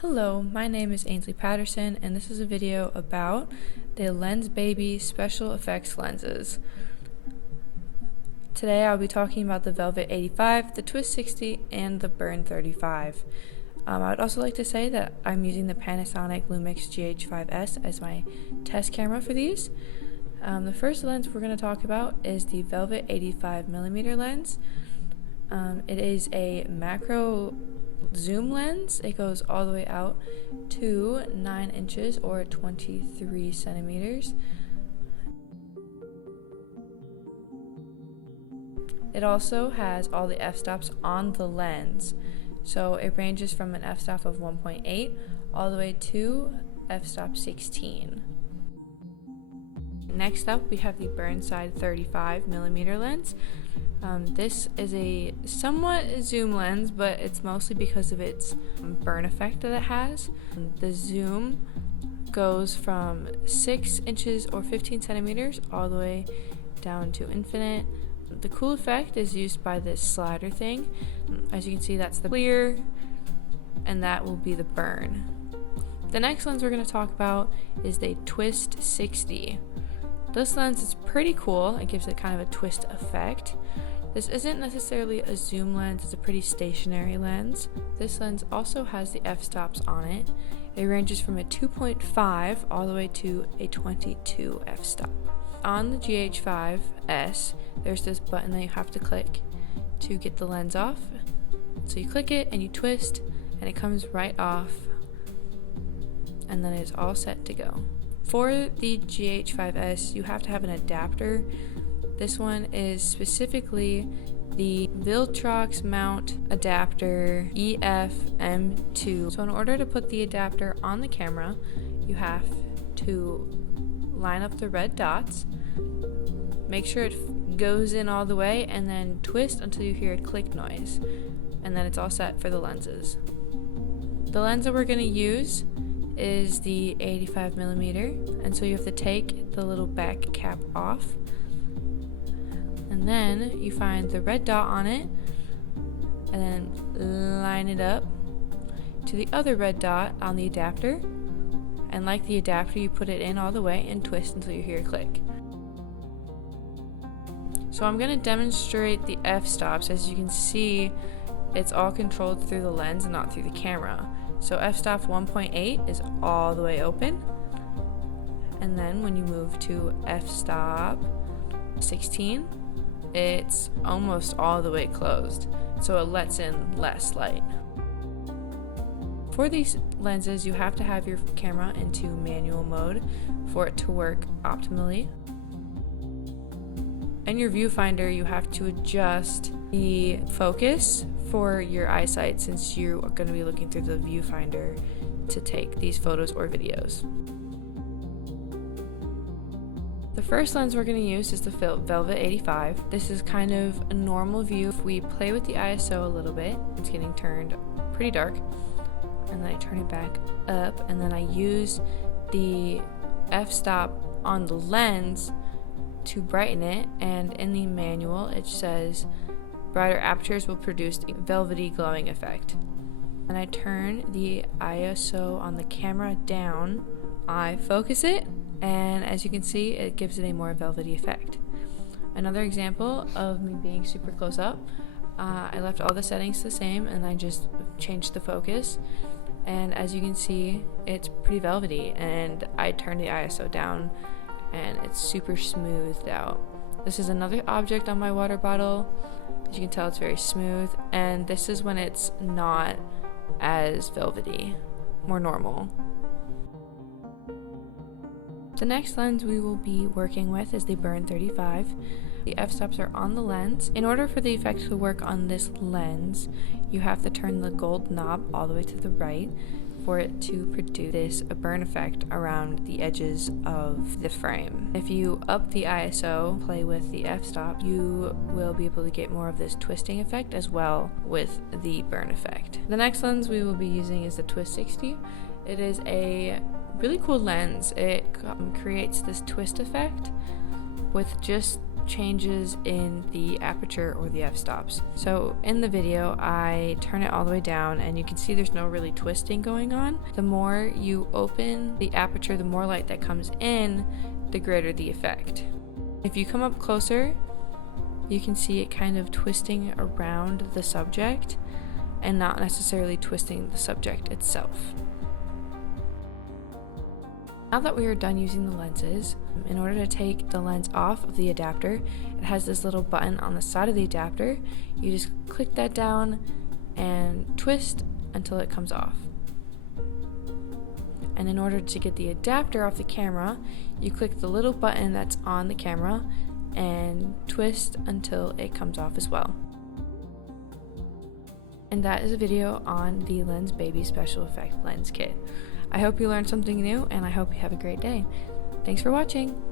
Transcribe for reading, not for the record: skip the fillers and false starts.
Hello, my name is Ainsley Patterson, and this is a video about the Lensbaby special effects lenses. Today I'll be talking about the Velvet 85, the Twist 60, and the Burn 35. I would also like to say that I'm using the Panasonic Lumix GH5S as my test camera for these. The first lens we're going to talk about is the Velvet 85mm lens. It is a macro zoom lens. It goes all the way out to 9 inches or 23 centimeters. It also has all the f-stops on the lens, so it ranges from an f-stop of 1.8 all the way to f-stop 16. Next up, we have the Burnside 35mm lens. This is a somewhat zoom lens, but it's mostly because of its burn effect that it has. The zoom goes from 6 inches or 15 centimeters all the way down to infinite. The cool effect is used by this slider thing. As you can see, that's the clear, and that will be the burn. The next lens we're going to talk about is the Twist 60. This lens is pretty cool. It gives it kind of a twist effect. This isn't necessarily a zoom lens, it's a pretty stationary lens. This lens also has the f-stops on it. It ranges from a 2.5 all the way to a 22 f-stop. On the GH5S, there's this button that you have to click to get the lens off. So you click it and you twist and it comes right off, and then it's all set to go. For the GH5S, you have to have an adapter. This one is specifically the Viltrox mount adapter EF-M2. So in order to put the adapter on the camera, you have to line up the red dots, make sure it goes in all the way, and then twist until you hear a click noise. And then it's all set for the lenses. The lens that we're going to use is the 85mm, and so you have to take the little back cap off, and then you find the red dot on it and then line it up to the other red dot on the adapter, and like the adapter, you put it in all the way and twist until you hear a click. So I'm going to demonstrate the f-stops. As you can see, it's all controlled through the lens and not through the camera. So f-stop 1.8 is all the way open, and then when you move to f-stop 16, it's almost all the way closed, so it lets in less light. For these lenses, you have to have your camera into manual mode for it to work optimally. In your viewfinder, you have to adjust the focus for your eyesight, since you're going to be looking through the viewfinder to take these photos or videos. The first lens we're going to use is the Velvet 85. This is kind of a normal view. If we play with the ISO a little bit, it's getting turned pretty dark, and then I turn it back up, and then I use the f-stop on the lens to brighten it, and in the manual it says brighter apertures will produce a velvety glowing effect. And I turn the ISO on the camera down, I focus it, and as you can see, it gives it a more velvety effect. Another example of me being super close up, I left all the settings the same and I just changed the focus, and as you can see, it's pretty velvety, and I turned the ISO down and it's super smoothed out. This is another object on my water bottle. As you can tell, it's very smooth, and this is when it's not as velvety, more normal. The next lens we will be working with is the Burn 35. The f-stops are on the lens. In order for the effect to work on this lens, you have to turn the gold knob all the way to the right for it to produce a burn effect around the edges of the frame. If you up the ISO, play with the f-stop, you will be able to get more of this twisting effect as well with the burn effect. The next lens we will be using is the Twist 60. It is a really cool lens. It creates this twist effect with just changes in the aperture or the f-stops. So in the video, I turn it all the way down and you can see there's no really twisting going on. The more you open the aperture, the more light that comes in, the greater the effect. If you come up closer, you can see it kind of twisting around the subject and not necessarily twisting the subject itself. Now that we are done using the lenses, in order to take the lens off of the adapter, it has this little button on the side of the adapter. You just click that down and twist until it comes off. And in order to get the adapter off the camera, you click the little button that's on the camera and twist until it comes off as well. And that is a video on the Lensbaby Special Effect Lens Kit. I hope you learned something new, and I hope you have a great day. Thanks for watching!